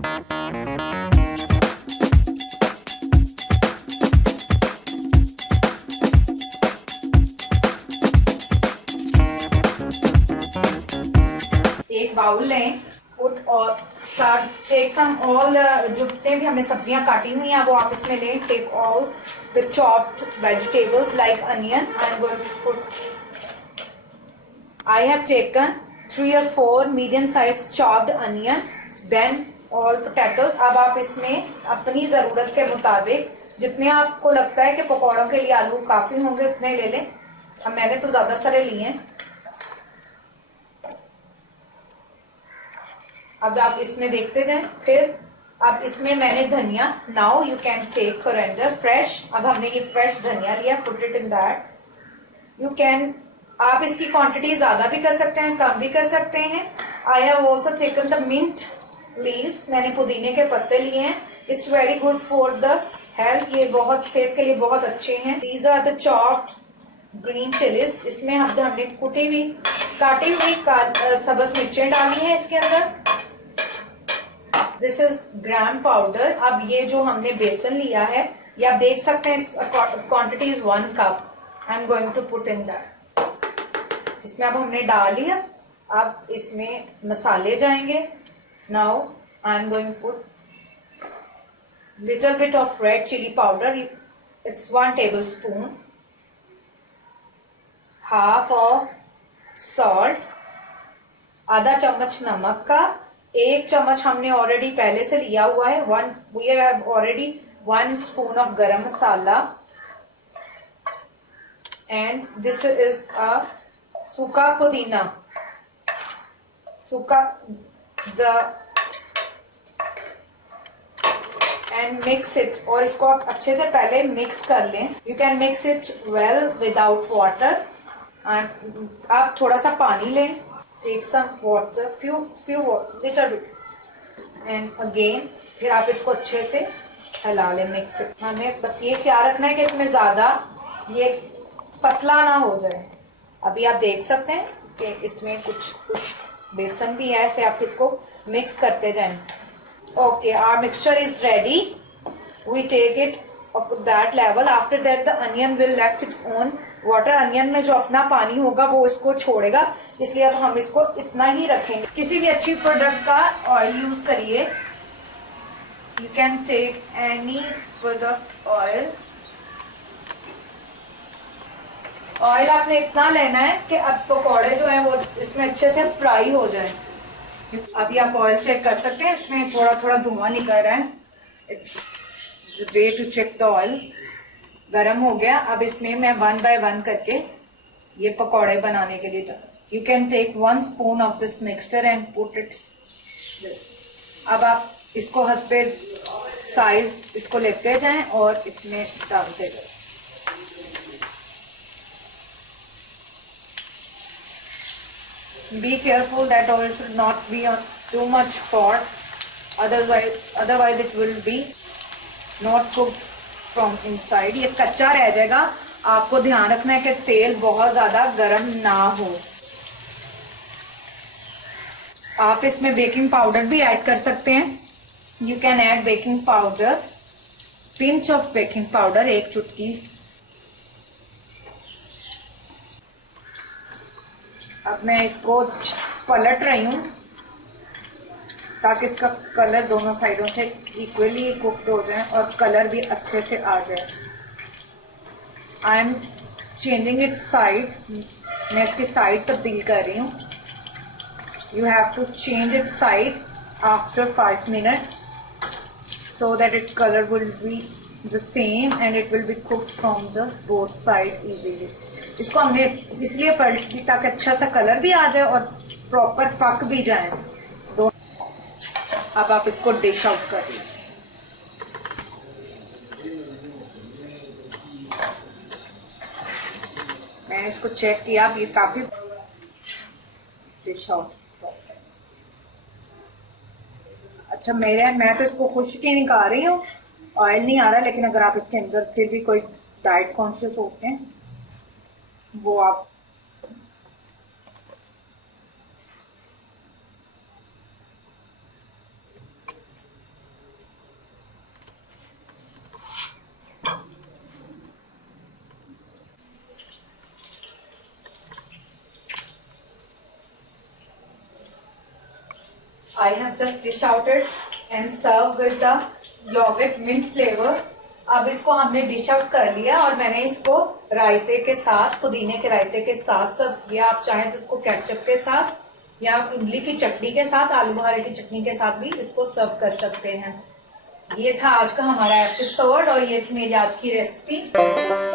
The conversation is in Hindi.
एक बाउल लें, पुट और स्टार्ट टेक सम ऑल जितने भी हमने सब्जियां काटी हुई हैं वो आप इसमें लें. Take all the chopped vegetables like onion. I am going to put, I have taken 3 or 4 medium sized chopped onion, then all potatoes. अब आप इसमें अपनी ज़रूरत के मुताबिक जितने आपको लगता है कि पकौड़ों के लिए आलू काफ़ी होंगे उतने ले लें. अब मैंने तो ज़्यादा सारे लिए हैं. अब आप इसमें देखते जाएं. फिर अब इसमें मैंने धनिया, now you can take coriander fresh. अब हमने ये फ्रेश धनिया लिया, put it in that. You can, आप इसकी क्वांटिटी ज्यादा भी कर सकते हैं, कम भी कर सकते हैं. I have also taken the mint leaves. मैंने पुदीने के पत्ते लिए हैं. It's very good for the health. ये बहुत सेहत के लिए बहुत अच्छे हैं. These are the chopped green chillies. इसमें हमने कुटी हुई काटी हुई सब्ज मिर्चें डाली हैं इसके अंदर. This is gram powder. अब ये जो हमने बेसन लिया है ये आप देख सकते हैं, quantity is 1 cup. I am going to put in that. इसमें अब हमने डाल लिया. अब इसमें मसाले जाएंगे. Now I am going put little bit of red chilli powder. It's 1 tablespoon. Half of salt, आधा चम्मच नमक का. 1 चम्मच हमने ऑलरेडी पहले से लिया हुआ है. We have already 1 spoon of garam masala. And this is a sukha pudina, सूखा एंड मिक्स इट. और इसको आप अच्छे से पहले मिक्स कर लें. You can mix it well without water. आप थोड़ा सा पानी लें. Take some water, few little bit, and again फिर आप इसको अच्छे से हिला लें, मिक्स इट. हमें बस ये ख्याल रखना है कि इसमें ज्यादा ये पतला ना हो जाए. अभी आप देख सकते हैं कि इसमें कुछ बेसन भी है. ऐसे आप इसको मिक्स करते जाएं. Okay, our mixture is ready. We take it up that level. After that the onion will left its own water. Onion में जो अपना पानी होगा वो इसको छोड़ेगा, इसलिए अब हम इसको इतना ही रखेंगे. किसी भी अच्छी प्रोडक्ट का ऑयल यूज करिए. You can take any product oil. Oil आपने इतना लेना है कि अब पकौड़े जो हैं वो इसमें अच्छे से फ्राई हो जाए. अभी आप ऑयल चेक कर सकते हैं, इसमें थोड़ा थोड़ा धुआं निकल रहा है. It's way to check the oil. गरम हो गया. अब इसमें मैं 1 बाय 1 करके ये पकौड़े बनाने के लिए. You can take 1 spoon of this mixture and put it this. अब आप इसको हस्बे साइज इसको लेते जाएं और इसमें डालते जाएं. Be careful that oil should not be on too much hot, otherwise it will be not cooked from inside. ये कच्चा रह जाएगा. आपको ध्यान रखना है कि तेल बहुत ज्यादा गर्म ना हो. आप इसमें बेकिंग पाउडर भी ऐड कर सकते हैं. You can add baking powder, pinch of baking powder, 1 चुटकी. अब मैं इसको पलट रही हूँ ताकि इसका कलर दोनों साइडों से इक्वली कुक्ड हो जाए और कलर भी अच्छे से आ जाए. I am changing it side. मैं इसकी साइड तब्दील कर रही हूँ. You have to change it side after 5 minutes so that its color will be the same and it will be cooked from the both side easily. इसको हमने इसलिए पलटी ताकि अच्छा सा कलर भी आ जाए और प्रॉपर पक भी जाए. अब आप इसको डिश आउट करिए. मैंने इसको चेक किया, ये काफी डिश आउट. अच्छा, मैं तो इसको खुश्क ही निकाल रही हूँ, ऑयल नहीं आ रहा. लेकिन अगर आप इसके अंदर फिर भी कोई डाइट कॉन्शियस होते हैं वो आप I have just dish out it and serve with the yogurt mint flavor. अब इसको हमने डिश आउट कर लिया और मैंने इसको रायते के साथ, पुदीने के रायते के साथ सर्व किया. आप चाहें तो इसको केचप के साथ या इमली की चटनी के साथ, आलू बुखारे की चटनी के साथ भी इसको सर्व कर सकते हैं. ये था आज का हमारा एपिसोड और ये थी मेरी आज की रेसिपी.